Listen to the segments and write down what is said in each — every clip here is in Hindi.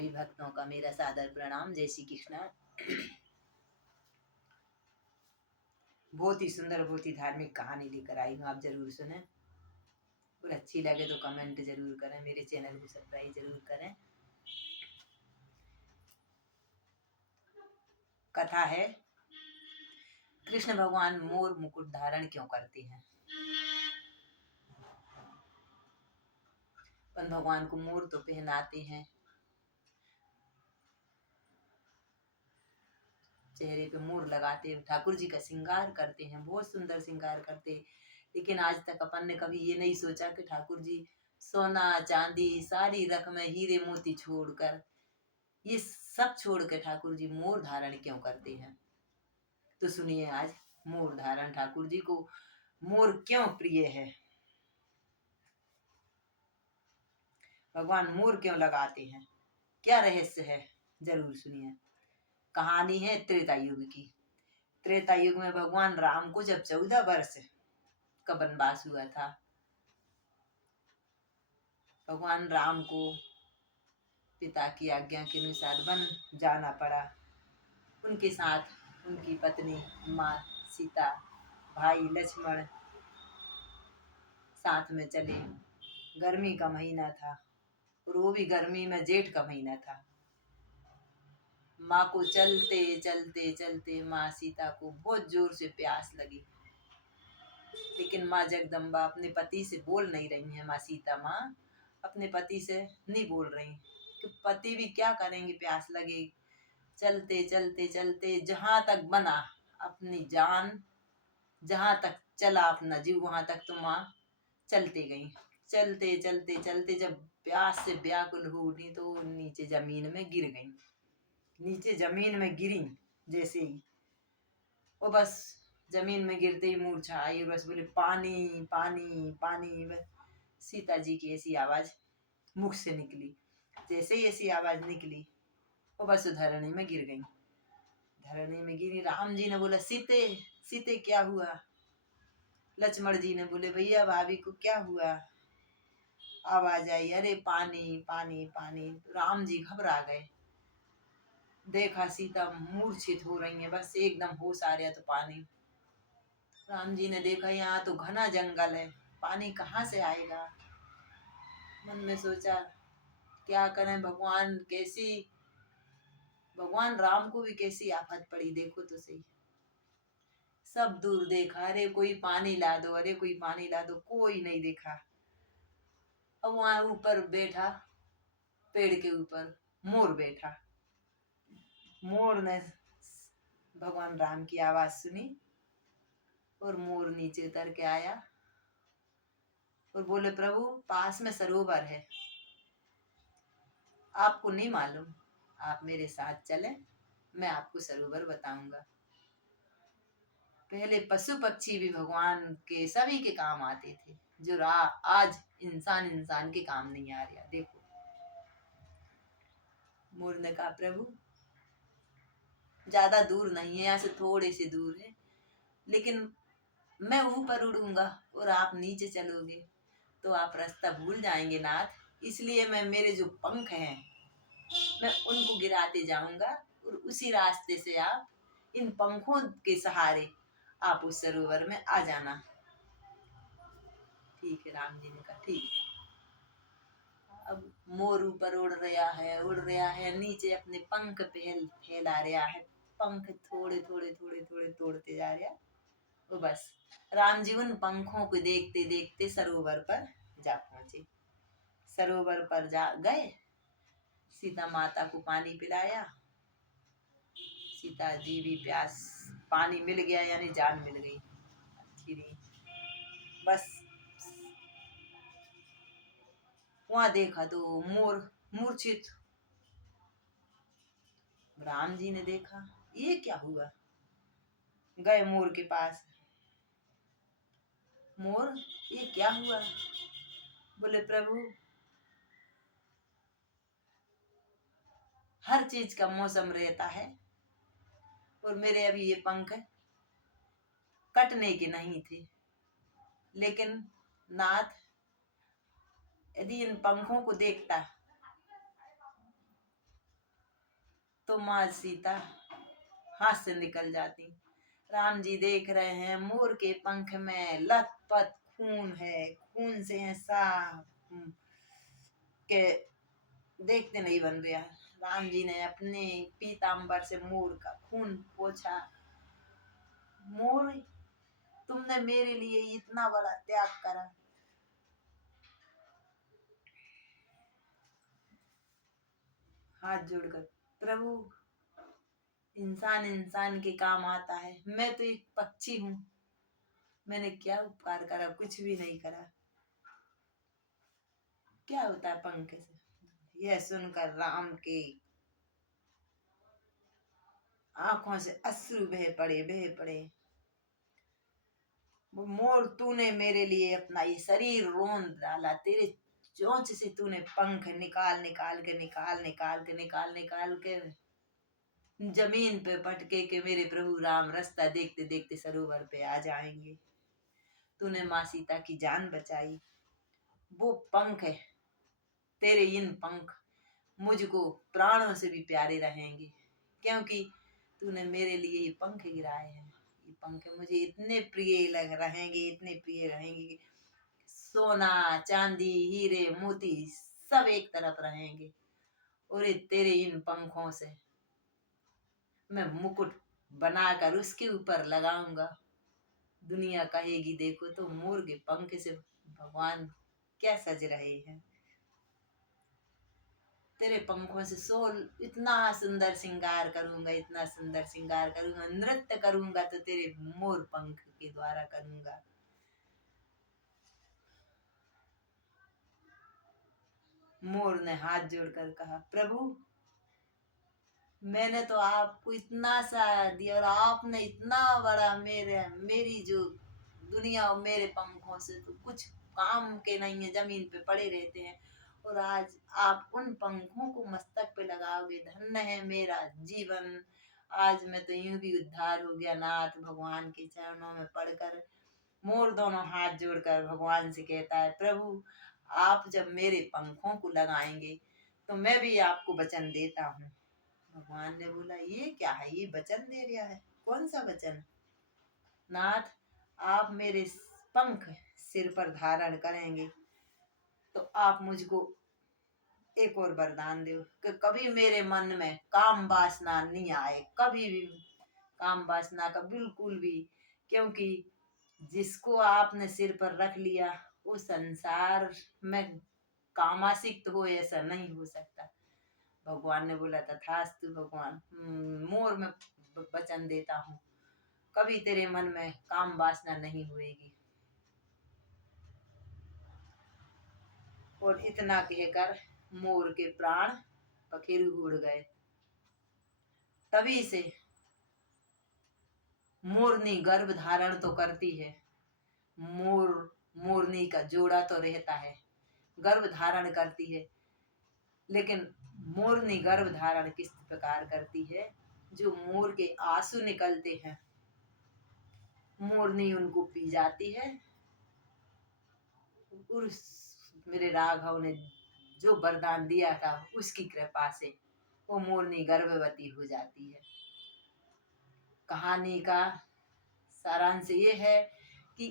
सभी भक्तों का मेरा सादर प्रणाम। जय श्री कृष्ण। बहुत ही सुंदर, बहुत ही धार्मिक कहानी लेकर आई हूँ, आप जरूर सुने और अच्छी लगे तो कमेंट जरूर करें, मेरे चैनल को सब्सक्राइब जरूर करें। कथा है, कृष्ण भगवान मोर मुकुट धारण क्यों करते हैं। भगवान को मोर तो पहनाते हैं, चेहरे पे मोर लगाते हैं, ठाकुर जी का श्रृंगार करते हैं, बहुत सुंदर श्रृंगार करते हैं। लेकिन आज तक अपन ने कभी ये नहीं सोचा कि ठाकुर जी सोना चांदी सारी रकमें हीरे मोती छोड़कर, ये सब छोड़ के ठाकुर जी मोर धारण क्यों करते हैं। तो सुनिए, आज मोर धारण ठाकुर जी को मोर क्यों प्रिय है, भगवान मोर क्यों लगाते हैं, क्या रहस्य है, जरूर सुनिए। कहानी है त्रेता युग की। त्रेता युग में भगवान राम को जब 14 वर्ष का वनवास हुआ था, भगवान राम को पिता की आज्ञा के अनुसार वन जाना पड़ा। उनके साथ उनकी पत्नी माँ सीता, भाई लक्ष्मण साथ में चले। गर्मी का महीना था और वो भी गर्मी में जेठ का महीना था। माँ को चलते चलते चलते माँ सीता को बहुत जोर से प्यास लगी, लेकिन माँ जगदम्बा अपने पति से बोल नहीं रही है। माँ सीता माँ अपने पति से नहीं बोल रही कि पति भी क्या करेंगे, प्यास लगे। चलते चलते चलते जहां तक बना अपनी जान, जहां तक चला अपना जीव, वहां तक तो माँ चलते गई। चलते चलते चलते जब प्यास से व्याकुल हो उठी तो नीचे जमीन में गिर गई। नीचे जमीन में गिरी जैसे ही, वो बस जमीन में गिरते ही मूर्छा आई, बस बोले पानी पानी पानी। बस सीता जी की ऐसी आवाज मुख से निकली। जैसे ही ऐसी आवाज निकली वो बस धरणी में गिर गई। धरणी में गिरी। राम जी ने बोला सीते सीते क्या हुआ। लक्ष्मण जी ने बोले भैया भाभी को क्या हुआ। आवाज आई अरे पानी पानी पानी। राम जी घबरा गए, देखा सीता मूर्छित हो रही है, बस एकदम होश आ रहा तो पानी। राम जी ने देखा यहाँ तो घना जंगल है, पानी कहाँ से आएगा। मन में सोचा क्या करें, भगवान राम को भी कैसी आफत पड़ी, देखो तो सही। सब दूर देखा, अरे कोई पानी ला दो, अरे कोई पानी ला दो, कोई नहीं देखा। अब वहां ऊपर बैठा, पेड़ के ऊपर मोर बैठा। मोर ने भगवान राम की आवाज सुनी और मोर नीचे उतर के आया और बोले प्रभु पास में सरोवर है, आपको नहीं मालूम, आप मेरे साथ चलें, मैं आपको सरोवर बताऊंगा। पहले पशु पक्षी भी भगवान के सभी के काम आते थे, जो आज इंसान के काम नहीं आ रहा। देखो मोर ने कहा प्रभु ज्यादा दूर नहीं है, यहाँ से थोड़े से दूर है, लेकिन मैं ऊपर उड़ूंगा और आप नीचे चलोगे तो आप रास्ता भूल जाएंगे नाथ। इसलिए मेरे जो पंख हैं मैं उनको गिराते जाऊंगा और उसी रास्ते से आप इन पंखों के सहारे आप उस सरोवर में आ जाना। ठीक है, राम जी ने कहा ठीक है। अब मोर ऊपर उड़ रहा है, नीचे अपने पंख फैला रहा है, पंख थोड़े थोड़े थोड़े थोड़े तोड़ते जा रहा। वो बस राम जी उन पंखों को देखते देखते सरोवर पर जा पहुंचे। सरोवर पर जा गए, सीता माता को पानी पिलाया। सीता जी भी प्यास, पानी मिल गया यानी जान मिल गई। बस वहां देखा तो मोर मूर्छित। राम जी ने देखा ये क्या हुआ, गए मोर के पास। मोर ये क्या हुआ। बोले प्रभु हर चीज का मौसम रहता है और मेरे अभी ये पंख कटने के नहीं थे, लेकिन नाथ यदि इन पंखों को देखता तो माँ सीता हाथ से निकल जाती। राम जी देख रहे हैं मोर के पंख में लथपथ खून है, खून से ऐसा के देखते नहीं बन रहा। राम जी ने अपने पीताम्बर से मोर का खून पोंछा। मोर, तुमने मेरे लिए इतना बड़ा त्याग करा। हाथ जोड़कर, प्रभु इंसान इंसान के काम आता है, मैं तो एक पक्षी हूँ, मैंने क्या उपकार करा? कुछ भी नहीं करा। क्या होता है पंख से? यह सुनकर राम के आंखों से अश्रु बहे पड़े। मोर, तूने मेरे लिए अपना ये शरीर रोन डाला, तेरे चोंच से तूने पंख निकाल निकाल के जमीन पे पटके के मेरे प्रभु राम रास्ता देखते देखते सरोवर पे आ जाएंगे। तूने माँ सीता की जान बचाई। वो पंख है, तेरे इन पंख मुझको प्राणों से भी प्यारे रहेंगे, क्योंकि तूने मेरे लिए ये पंख गिराए हैं। ये पंख मुझे इतने प्रिय लग रहेंगे, इतने प्रिय रहेंगे कि सोना चांदी हीरे मोती सब एक तरफ रहेंगे। और तेरे इन पंखों से मैं मुकुट बनाकर उसके ऊपर लगाऊंगा। दुनिया कहेगी देखो तो मोर के पंख से भगवान क्या सज रहे हैं। तेरे पंखों से सोल इतना सुंदर श्रृंगार करूंगा, इतना सुंदर श्रृंगार करूंगा, नृत्य करूंगा तो तेरे मोर पंख के द्वारा करूंगा। मोर ने हाथ जोड़कर कहा, प्रभु मैंने तो आपको इतना सा दिया और आपने इतना बड़ा मेरी जो दुनिया और मेरे पंखों से तो कुछ काम के नहीं है, जमीन पे पड़े रहते हैं। और आज आप उन पंखों को मस्तक पे लगाओगे, धन्य है मेरा जीवन। आज मैं तो यूं भी उद्धार हो गया। नाथ भगवान के चरणों में पड़कर मोर दोनों हाथ जोड़कर भगवान से कहता है, प्रभु आप जब मेरे पंखों को लगाएंगे तो मैं भी आपको वचन देता हूँ। भगवान ने बोला, ये क्या है? ये वचन दे रहा है? कौन सा वचन? नाथ, आप मेरे पंख सिर पर धारण करेंगे तो आप मुझको एक और वरदान दो कि कभी मेरे मन में काम वासना नहीं आए, कभी भी काम वासना का बिल्कुल भी। क्योंकि जिसको आपने सिर पर रख लिया वो संसार में कामासिक्त हो, ऐसा नहीं हो सकता। भगवान ने बोला, तथास्तु भगवान, मोर में वचन देता हूँ, कभी तेरे मन में काम वासना नहीं होएगी। और इतना कहकर मोर के प्राण पखेरु उड़ गए। तभी से मोरनी गर्भ धारण तो करती है, मोरनी का जोड़ा तो रहता है, गर्भ धारण करती है। लेकिन मोरनी गर्भ धारण किस प्रकार करती है? जो मोर के आंसू निकलते हैं, मोरनी उनको पी जाती है। उस मेरे राघव ने जो वरदान दिया था उसकी कृपा से वो मोरनी गर्भवती हो जाती है। कहानी का सारांश ये है कि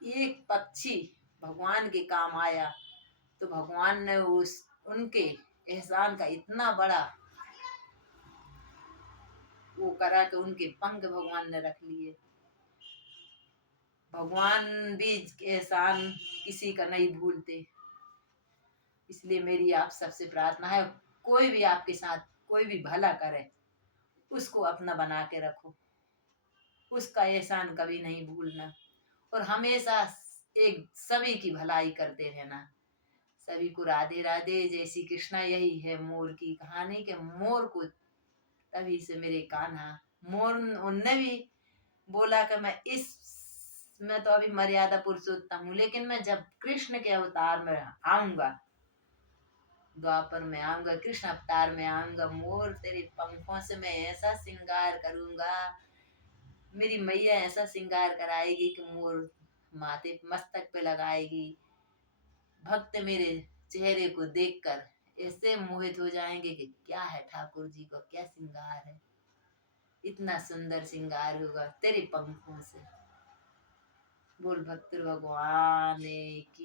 एक पक्षी भगवान के काम आया तो भगवान ने उनके एहसान का इतना बड़ा वो करा कि उनके पंख भगवान ने रख लिए। भगवान भी एहसान किसी का नहीं भूलते। इसलिए मेरी आप सबसे प्रार्थना है, कोई भी आपके साथ कोई भी भला करे उसको अपना बना के रखो, उसका एहसान कभी नहीं भूलना और हमेशा एक सभी की भलाई करते रहना। सभी को राधे राधे, जय श्री कृष्णा। यही है मोर की कहानी के मोर को तभी से मेरे कान्हा मोर उनने भी बोला कि मैं तो अभी मर्यादा पुरुषोत्तम हूँ, लेकिन मैं जब कृष्ण के अवतार में आऊंगा, द्वापर में आऊंगा, कृष्ण अवतार में आऊंगा, मोर तेरे पंखों से मैं ऐसा श्रृंगार करूंगा, मेरी मैया ऐसा श्रृंगार कराएगी कि मोर माथे मस्तक पे लगाएगी। भक्त मेरे चेहरे को देखकर ऐसे मोहित हो जाएंगे कि क्या है, ठाकुर जी को क्या श्रृंगार है, इतना सुंदर श्रृंगार होगा तेरे पंखों से। बोल भक्त भगवान की।